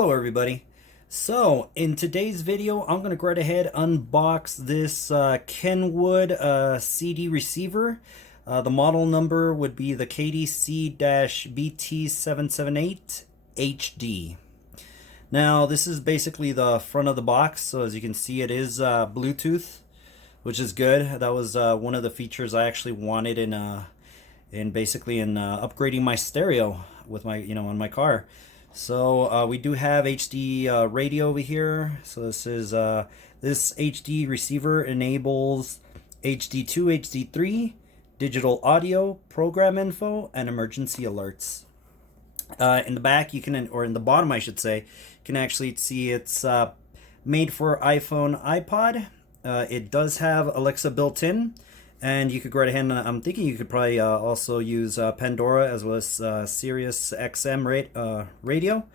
Hello everybody. So in today's video I'm going to go right ahead unbox this Kenwood CD receiver. The model number would be the KDC BT778HD. Now this is basically the front of the box, so as you can see it is Bluetooth, which is good. That was one of the features I actually wanted in upgrading my stereo with my on my car. So we do have HD radio over here. So this is this HD receiver enables HD2, HD3, digital audio, program info, and emergency alerts. In the back, you can, or in the bottom, I should say, you can actually see it's made for iPhone, iPod. It does have Alexa built in. And you could go right ahead and I'm thinking you could probably also use Pandora as well as Sirius XM radio.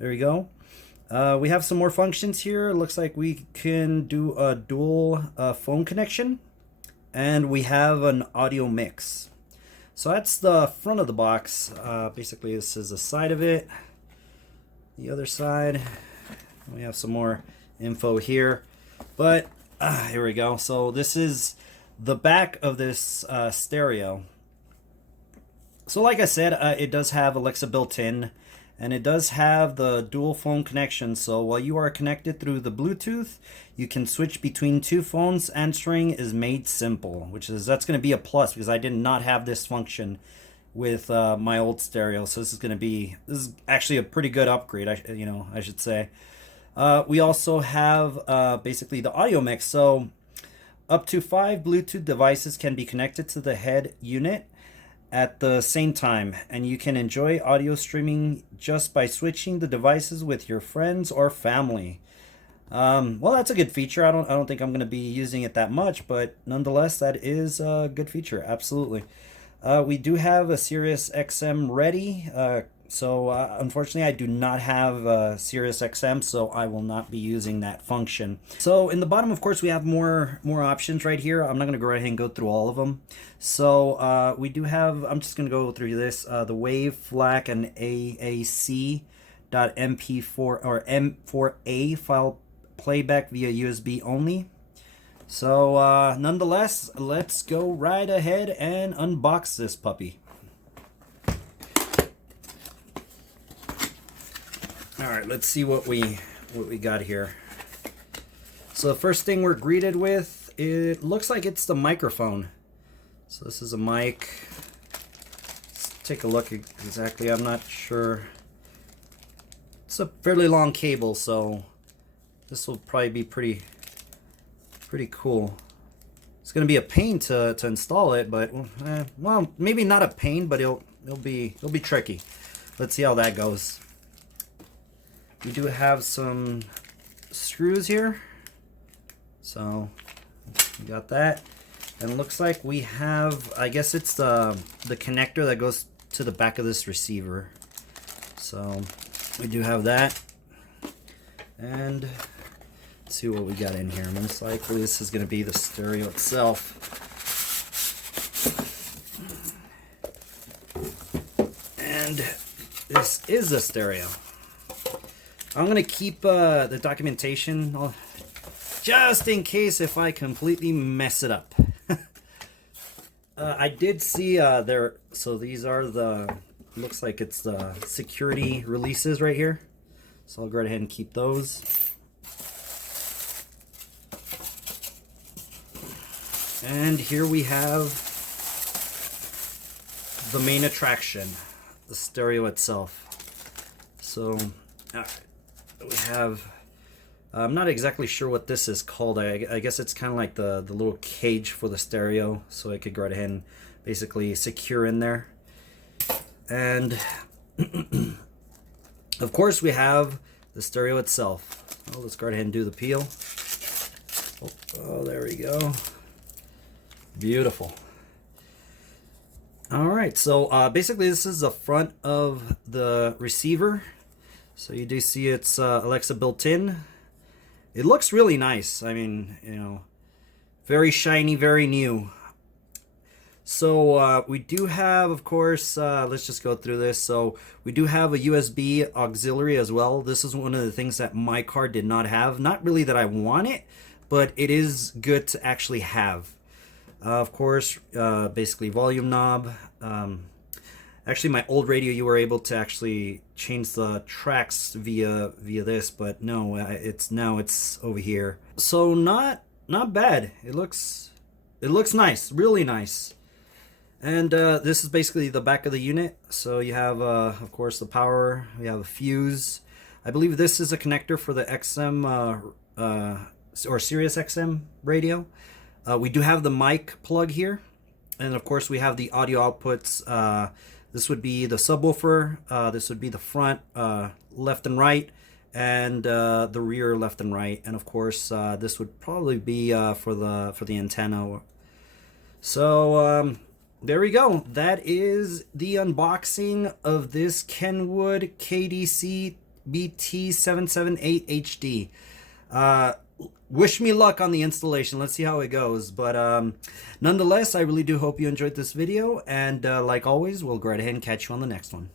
There you go. We have some more functions here. It looks like we can do a dual phone connection. And we have an audio mix. So that's the front of the box. Basically, this is the side of it. The other side. We have some more info here. But here we go. So this is the back of this stereo. So like I said, it does have Alexa built in, and it does have the dual phone connection. So while you are connected through the Bluetooth, you can switch between two phones. Answering is made simple, that's going to be a plus because I did not have this function with my old stereo. So this is actually a pretty good upgrade, I should say. We also have basically the audio mix. So up to 5 Bluetooth devices can be connected to the head unit at the same time, and you can enjoy audio streaming just by switching the devices with your friends or family. Well, that's a good feature. I don't think I'm going to be using it that much, but nonetheless, that is a good feature. Absolutely. We do have a Sirius XM ready. So unfortunately, I do not have Sirius XM, so I will not be using that function. So in the bottom, of course, we have more options right here. I'm not going to go right ahead and go through all of them. So we do have, I'm just going to go through this, the WAV, FLAC, and AAC.MP4 or M4A file playback via USB only. So nonetheless, let's go right ahead and unbox this puppy. All right, let's see what we got here. So the first thing we're greeted with, it looks like it's the microphone. So this is a mic. Let's take a look exactly. I'm not sure. It's a fairly long cable, so this will probably be pretty cool. It's going to be a pain to install it, but well, maybe not a pain, but it'll be tricky. Let's see how that goes. We do have some screws here, so we got that, and it looks like we have, I guess it's the connector that goes to the back of this receiver. So we do have that, and let's see what we got in here. Most likely this is going to be the stereo itself. And this is the stereo. I'm going to keep the documentation just in case if I completely mess it up. I did see there, so these are looks like it's the security releases right here. So I'll go ahead and keep those. And here we have the main attraction, the stereo itself. So, all right. We have, I'm not exactly sure what this is called. I guess it's kind of like the little cage for the stereo, so I could go right ahead and basically secure in there. And of course we have the stereo itself. Oh, let's go ahead and do the peel. Oh, there we go. Beautiful. All right, so basically this is the front of the receiver. So you do see it's Alexa built in. It looks really nice. I mean, very shiny, very new. So we do have, of course, let's just go through this. So we do have a USB auxiliary as well. This is one of the things that my car did not have. Not really that I want it, but it is good to actually have. Of course, basically volume knob. Actually, my old radio, you were able to actually change the tracks via this, but no, it's over here. So not bad. It looks nice, really nice. And this is basically the back of the unit. So you have, of course, the power. We have a fuse. I believe this is a connector for the XM or Sirius XM radio. We do have the mic plug here. And of course, we have the audio outputs. This would be the subwoofer. This would be the front left and right. And the rear left and right. And of course, this would probably be for the antenna. So there we go. That is the unboxing of this Kenwood KDC BT778HD. Wish me luck on the installation. Let's see how it goes. But nonetheless, I really do hope you enjoyed this video. And like always, we'll go right ahead and catch you on the next one.